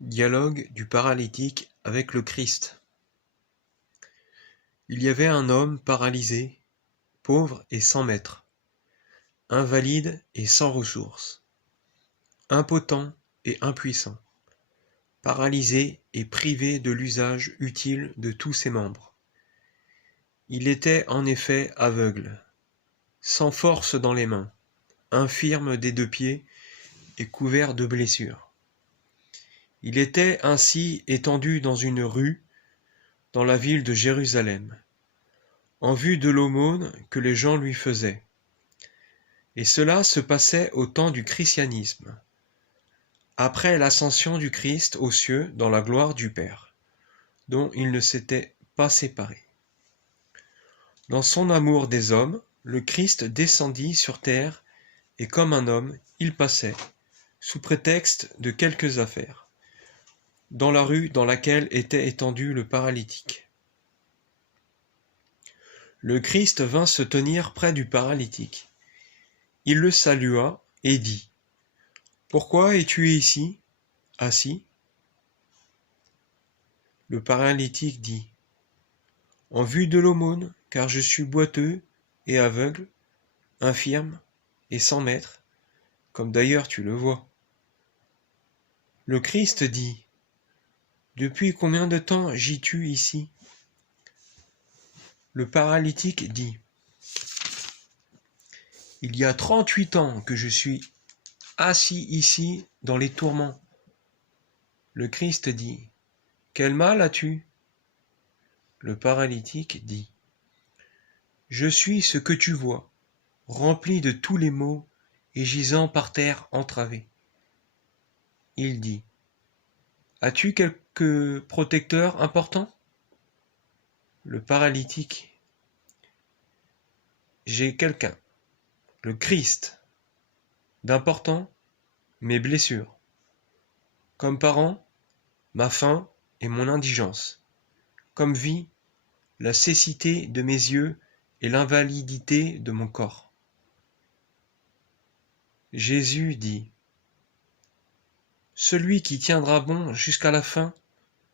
Dialogue du paralytique avec le Christ. Il y avait un homme paralysé, pauvre et sans maître, invalide et sans ressources, impotent et impuissant, paralysé et privé de l'usage utile de tous ses membres. Il était en effet aveugle, sans force dans les mains, infirme des 2 pieds et couvert de blessures. Il était ainsi étendu dans une rue, dans la ville de Jérusalem, en vue de l'aumône que les gens lui faisaient. Et cela se passait au temps du christianisme, après l'ascension du Christ aux cieux dans la gloire du Père, dont il ne s'était pas séparé. Dans son amour des hommes, le Christ descendit sur terre et comme un homme, il passait, sous prétexte de quelques affaires, dans la rue dans laquelle était étendu le paralytique. Le Christ vint se tenir près du paralytique. Il le salua et dit : « Pourquoi es-tu ici, assis ? » Le paralytique dit : « En vue de l'aumône, car je suis boiteux et aveugle, infirme et sans maître, comme d'ailleurs tu le vois. » Le Christ dit : « Depuis combien de temps gis-tu ici ? » Le paralytique dit : « Il y a 38 ans que je suis assis ici dans les tourments. » Le Christ dit : « Quel mal as-tu ? » Le paralytique dit : « Je suis ce que tu vois, rempli de tous les maux et gisant par terre entravé. » Il dit : « As-tu quelque protecteur important ? » Le paralytique : « J'ai quelqu'un, le Christ, d'important, mes blessures. Comme parent, ma faim et mon indigence. Comme vie, la cécité de mes yeux et l'invalidité de mon corps. » Jésus dit : « Celui qui tiendra bon jusqu'à la fin,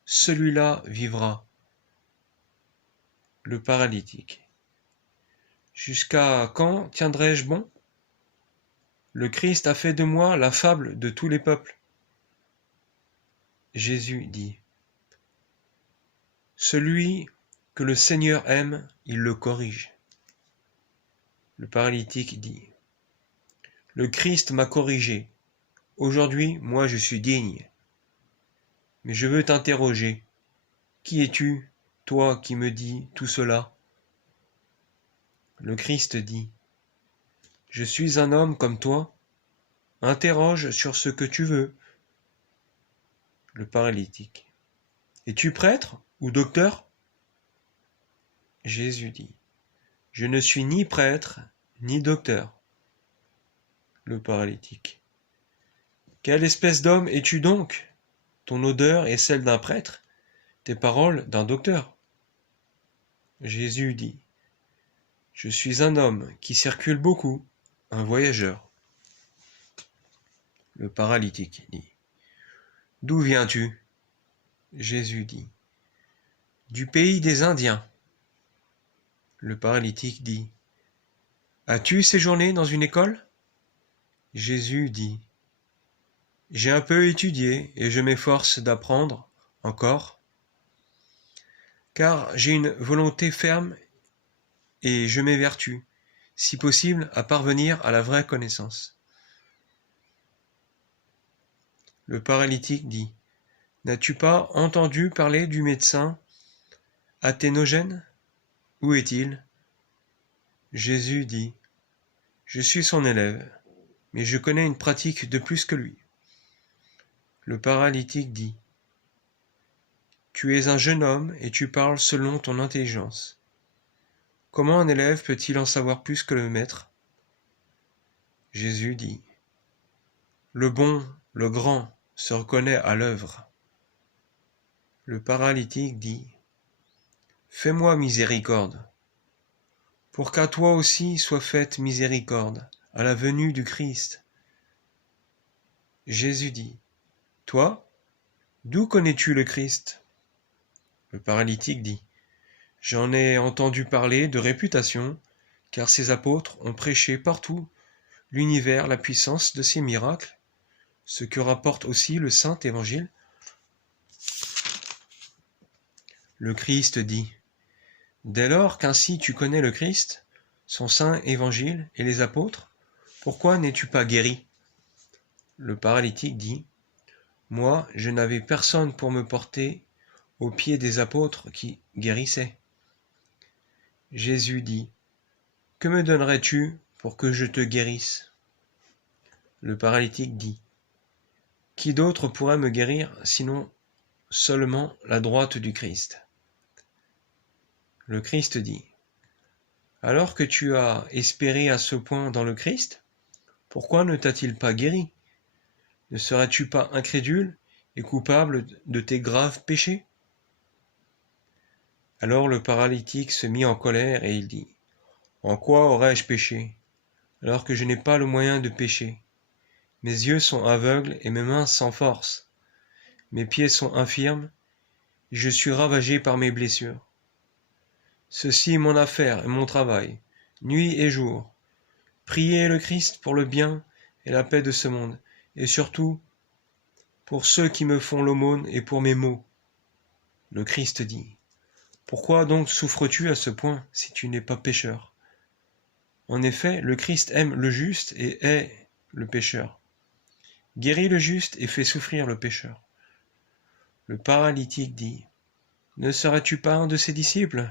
celui-là vivra. » Le paralytique : « Jusqu'à quand tiendrai-je bon ? Le Christ a fait de moi la fable de tous les peuples. » Jésus dit : « Celui que le Seigneur aime, il le corrige. » Le paralytique dit : « Le Christ m'a corrigé. Aujourd'hui, moi je suis digne. Mais je veux t'interroger. Qui es-tu, toi qui me dis tout cela ? » Le Christ dit : « Je suis un homme comme toi. Interroge sur ce que tu veux. » Le paralytique : « Es-tu prêtre ou docteur ? » Jésus dit : « Je ne suis ni prêtre ni docteur. » Le paralytique : « Quelle espèce d'homme es-tu donc ? Ton odeur est celle d'un prêtre, tes paroles d'un docteur. » Jésus dit : « Je suis un homme qui circule beaucoup, un voyageur. » Le paralytique dit : « D'où viens-tu ? » Jésus dit : « Du pays des Indiens. » Le paralytique dit : « As-tu séjourné dans une école ? » Jésus dit : « J'ai un peu étudié et je m'efforce d'apprendre encore, car j'ai une volonté ferme et je m'évertue, si possible, à parvenir à la vraie connaissance. » Le paralytique dit : « N'as-tu pas entendu parler du médecin Athénogène ? Où est-il ? » Jésus dit : « Je suis son élève, mais je connais une pratique de plus que lui. » Le paralytique dit : « Tu es un jeune homme et tu parles selon ton intelligence. Comment un élève peut-il en savoir plus que le maître ? » Jésus dit : « Le bon, le grand, se reconnaît à l'œuvre. » Le paralytique dit : « Fais-moi miséricorde, pour qu'à toi aussi soit faite miséricorde à la venue du Christ. » Jésus dit : « Toi, D'où connais-tu le Christ? Le paralytique dit, j'en ai entendu parler de réputation, car ses apôtres ont prêché partout l'univers la puissance de ses miracles, ce que rapporte aussi le Saint Évangile. Le Christ dit, dès lors qu'ainsi tu connais le Christ, son Saint Évangile et les apôtres, pourquoi n'es-tu pas guéri? Le paralytique dit, moi, je n'avais personne pour me porter aux pieds des apôtres qui guérissaient. Jésus dit, que me donnerais-tu pour que je te guérisse? Le paralytique dit, qui d'autre pourrait me guérir sinon seulement la droite du Christ? Le Christ dit, alors que tu as espéré à ce point dans le Christ, pourquoi ne t'a-t-il pas guéri? Ne serais-tu pas incrédule et coupable de tes graves péchés? Alors le paralytique se mit en colère et il dit, en quoi aurais-je péché, alors que je n'ai pas le moyen de pécher? Mes yeux sont aveugles et mes mains sans force. Mes pieds sont infirmes et je suis ravagé par mes blessures. Ceci est mon affaire et mon travail, nuit et jour. Priez le Christ pour le bien et la paix de ce monde, et surtout pour ceux qui me font l'aumône et pour mes maux. Le Christ dit, pourquoi donc souffres-tu à ce point si tu n'es pas pécheur? En effet, le Christ aime le juste et hait le pécheur. Guéris le juste et fais souffrir le pécheur. Le paralytique dit, ne serais-tu pas un de ses disciples?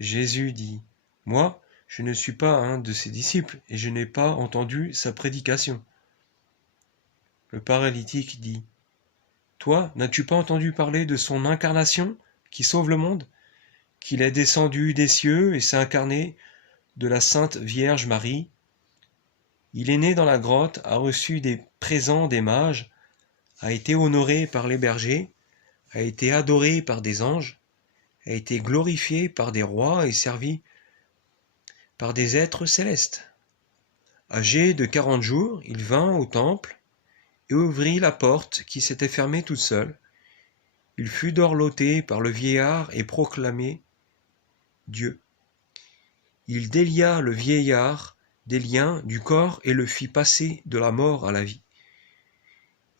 Jésus dit, moi, je ne suis pas un de ses disciples et je n'ai pas entendu sa prédication. Le paralytique dit, toi, n'as-tu pas entendu parler de son incarnation qui sauve le monde? Qu'il est descendu des cieux et s'est incarné de la Sainte Vierge Marie. Il est né dans la grotte, a reçu des présents des mages, a été honoré par les bergers, a été adoré par des anges, a été glorifié par des rois et servi par des êtres célestes. Âgé de 40 jours, il vint au temple et ouvrit la porte qui s'était fermée toute seule. Il fut dorloté par le vieillard et proclamé Dieu. Il délia le vieillard des liens du corps et le fit passer de la mort à la vie.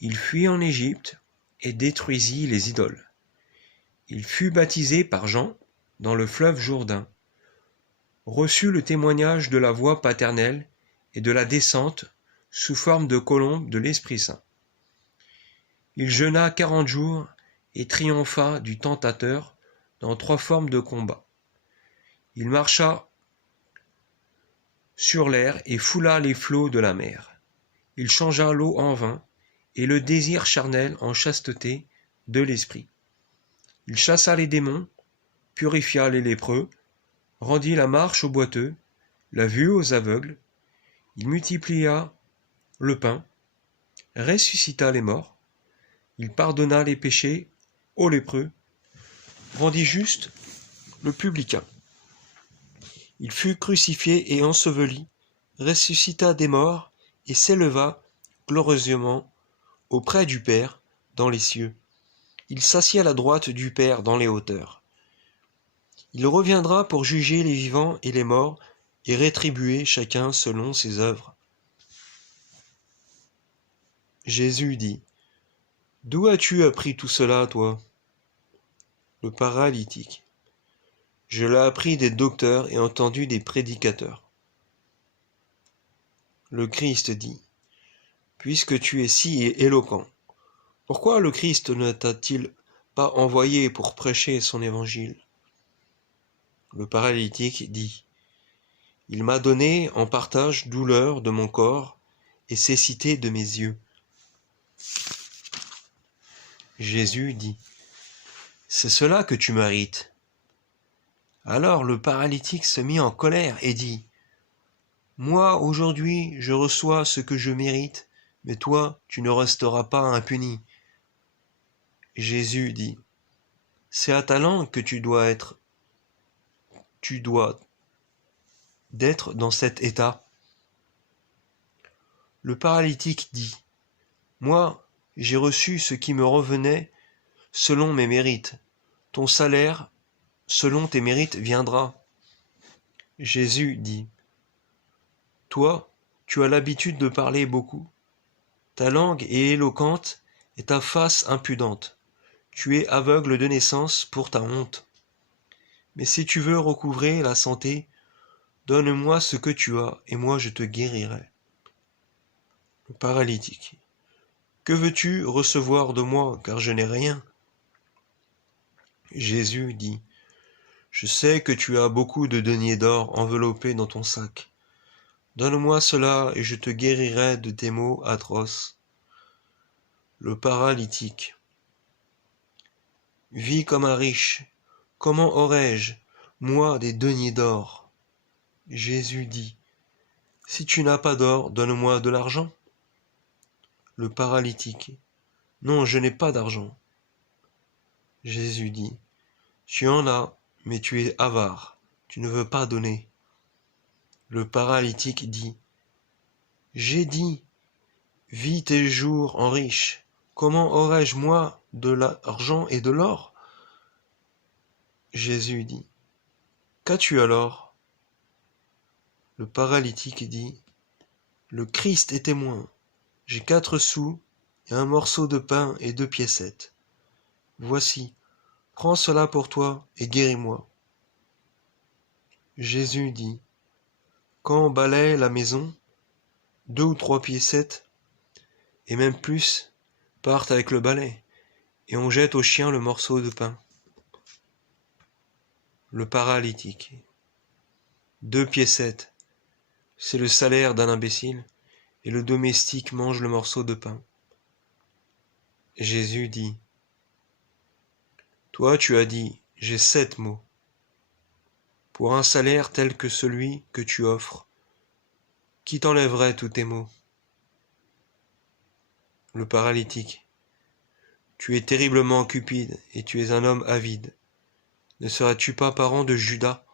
Il fuit en Égypte et détruisit les idoles. Il fut baptisé par Jean dans le fleuve Jourdain, reçut le témoignage de la voix paternelle et de la descente sous forme de colombe de l'Esprit Saint. Il jeûna 40 jours et triompha du tentateur dans 3 formes de combat. Il marcha sur l'air et foula les flots de la mer. Il changea l'eau en vin et le désir charnel en chasteté de l'esprit. Il chassa les démons, purifia les lépreux, rendit la marche aux boiteux, la vue aux aveugles. Il multiplia le pain, ressuscita les morts. Il pardonna les péchés aux lépreux, rendit juste le publicain. Il fut crucifié et enseveli, ressuscita des morts et s'éleva glorieusement auprès du Père dans les cieux. Il s'assied à la droite du Père dans les hauteurs. Il reviendra pour juger les vivants et les morts et rétribuer chacun selon ses œuvres. Jésus dit, d'où as-tu appris tout cela, toi? Le paralytique. Je l'ai appris des docteurs et entendu des prédicateurs. Le Christ dit, puisque tu es si éloquent, pourquoi le Christ ne t'a-t-il pas envoyé pour prêcher son évangile? Le paralytique dit, il m'a donné en partage douleur de mon corps et cécité de mes yeux. Jésus dit, c'est cela que tu mérites. Alors le paralytique se mit en colère et dit, moi aujourd'hui je reçois ce que je mérite, mais toi tu ne resteras pas impuni. Jésus dit, c'est à ta langue que tu dois d'être dans cet état. Le paralytique dit, moi j'ai reçu ce qui me revenait selon mes mérites. Ton salaire, selon tes mérites, viendra. Jésus dit, toi, tu as l'habitude de parler beaucoup. Ta langue est éloquente et ta face impudente. Tu es aveugle de naissance pour ta honte. Mais si tu veux recouvrer la santé, donne-moi ce que tu as, et moi je te guérirai. Le paralytique. Que veux-tu recevoir de moi, car je n'ai rien? Jésus dit, je sais que tu as beaucoup de deniers d'or enveloppés dans ton sac. Donne-moi cela, et je te guérirai de tes maux atroces. Le paralytique. Vis comme un riche. Comment aurais-je, moi, des deniers d'or? Jésus dit, si tu n'as pas d'or, donne-moi de l'argent. Le paralytique. Non, je n'ai pas d'argent. Jésus dit, tu en as, mais tu es avare, tu ne veux pas donner. Le paralytique dit, j'ai dit, vis tes jours en riche, comment aurais-je moi de l'argent et de l'or? Jésus dit, qu'as-tu alors? Le paralytique dit, le Christ est témoin, j'ai 4 sous et un morceau de pain et 2 piécettes. Voici, prends cela pour toi et guéris-moi. Jésus dit, quand on balaye la maison, 2 ou 3 piécettes, et même plus, partent avec le balai, et on jette au chien le morceau de pain. Le paralytique. 2 piécettes, c'est le salaire d'un imbécile, et le domestique mange le morceau de pain. Jésus dit, toi tu as dit, j'ai 7 mots. Pour un salaire tel que celui que tu offres, qui t'enlèverait tous tes maux? Le paralytique. Tu es terriblement cupide, et tu es un homme avide. Ne seras-tu pas parent de Judas?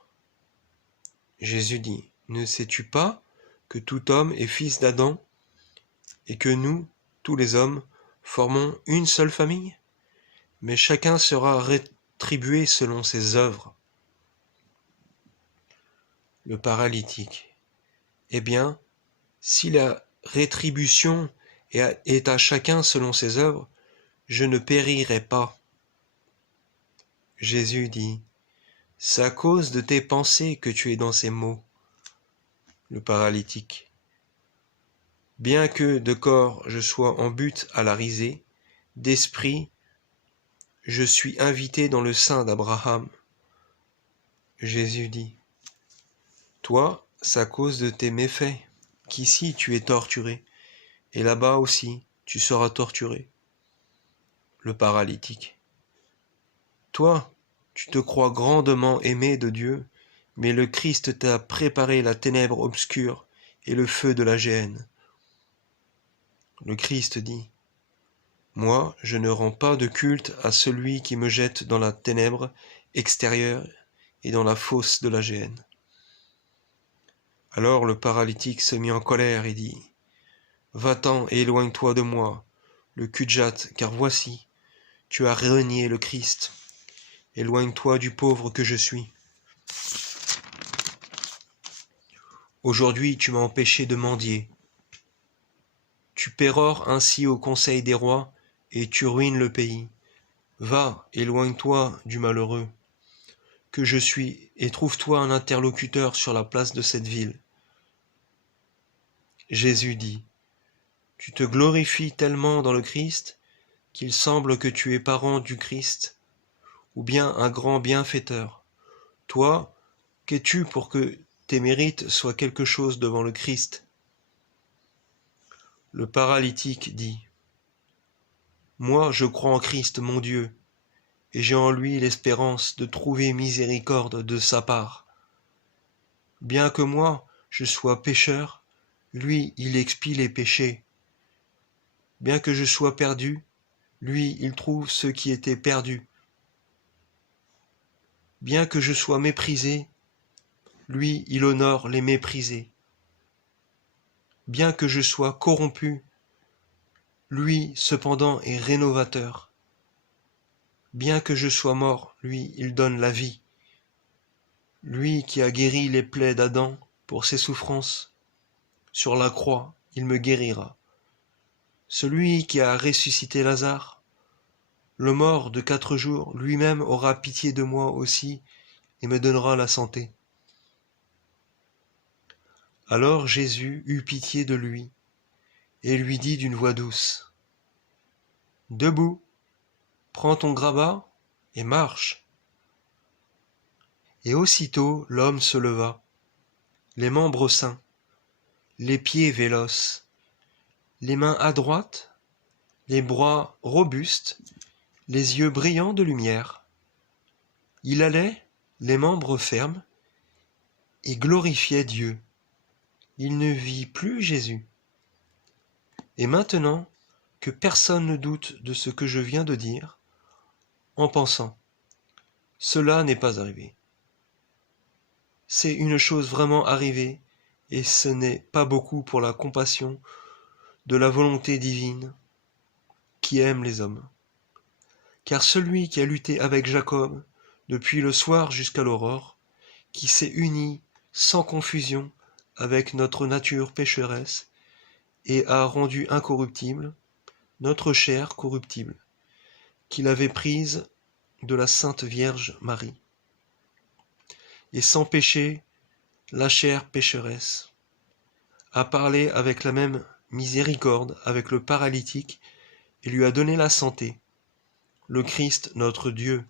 Jésus dit, ne sais-tu pas que tout homme est fils d'Adam, et que nous, tous les hommes, formons une seule famille? Mais chacun sera rétribué selon ses œuvres. Le paralytique. Eh bien, si la rétribution est à chacun selon ses œuvres, je ne périrai pas. Jésus dit, c'est à cause de tes pensées que tu es dans ces maux. Le paralytique. Bien que de corps je sois en butte à la risée, d'esprit je suis invité dans le sein d'Abraham. Jésus dit, toi, c'est à cause de tes méfaits qu'ici tu es torturé, et là-bas aussi tu seras torturé. Le paralytique. Toi, tu te crois grandement aimé de Dieu, mais le Christ t'a préparé la ténèbre obscure et le feu de la géhenne. Le Christ dit, moi, je ne rends pas de culte à celui qui me jette dans la ténèbre extérieure et dans la fosse de la géhenne. Alors le paralytique se mit en colère et dit, va-t'en et éloigne-toi de moi, le cul-de-jatte, car voici, tu as renié le Christ. Éloigne-toi du pauvre que je suis. Aujourd'hui tu m'as empêché de mendier. Tu pérores ainsi au conseil des rois, et tu ruines le pays. Va, éloigne-toi du malheureux que je suis, et trouve-toi un interlocuteur sur la place de cette ville. Jésus dit, tu te glorifies tellement dans le Christ qu'il semble que tu es parent du Christ, ou bien un grand bienfaiteur. Toi, qu'es-tu pour que tes mérites soient quelque chose devant le Christ? Le paralytique dit, moi je crois en Christ mon Dieu, et j'ai en lui l'espérance de trouver miséricorde de sa part. Bien que moi je sois pécheur, lui il expie les péchés. Bien que je sois perdu, lui il trouve ceux qui étaient perdus. Bien que je sois méprisé, lui il honore les méprisés. Bien que je sois corrompu, lui, cependant, est rénovateur. Bien que je sois mort, lui, il donne la vie. Lui qui a guéri les plaies d'Adam pour ses souffrances, sur la croix, il me guérira. Celui qui a ressuscité Lazare, le mort de 4 jours, lui-même aura pitié de moi aussi et me donnera la santé. Alors Jésus eut pitié de lui et lui dit d'une voix douce, « Debout, prends ton grabat et marche. » Et aussitôt l'homme se leva, les membres sains, les pieds véloces, les mains adroites, les bras robustes, les yeux brillants de lumière. Il allait, les membres fermes, et glorifiait Dieu. Il ne vit plus Jésus. Et maintenant que personne ne doute de ce que je viens de dire, en pensant, cela n'est pas arrivé. C'est une chose vraiment arrivée, et ce n'est pas beaucoup pour la compassion de la volonté divine qui aime les hommes. Car celui qui a lutté avec Jacob depuis le soir jusqu'à l'aurore, qui s'est uni sans confusion avec notre nature pécheresse et a rendu incorruptible notre chair corruptible, qu'il avait prise de la Sainte Vierge Marie, et sans péché la chair pécheresse, a parlé avec la même miséricorde avec le paralytique et lui a donné la santé, le Christ notre Dieu,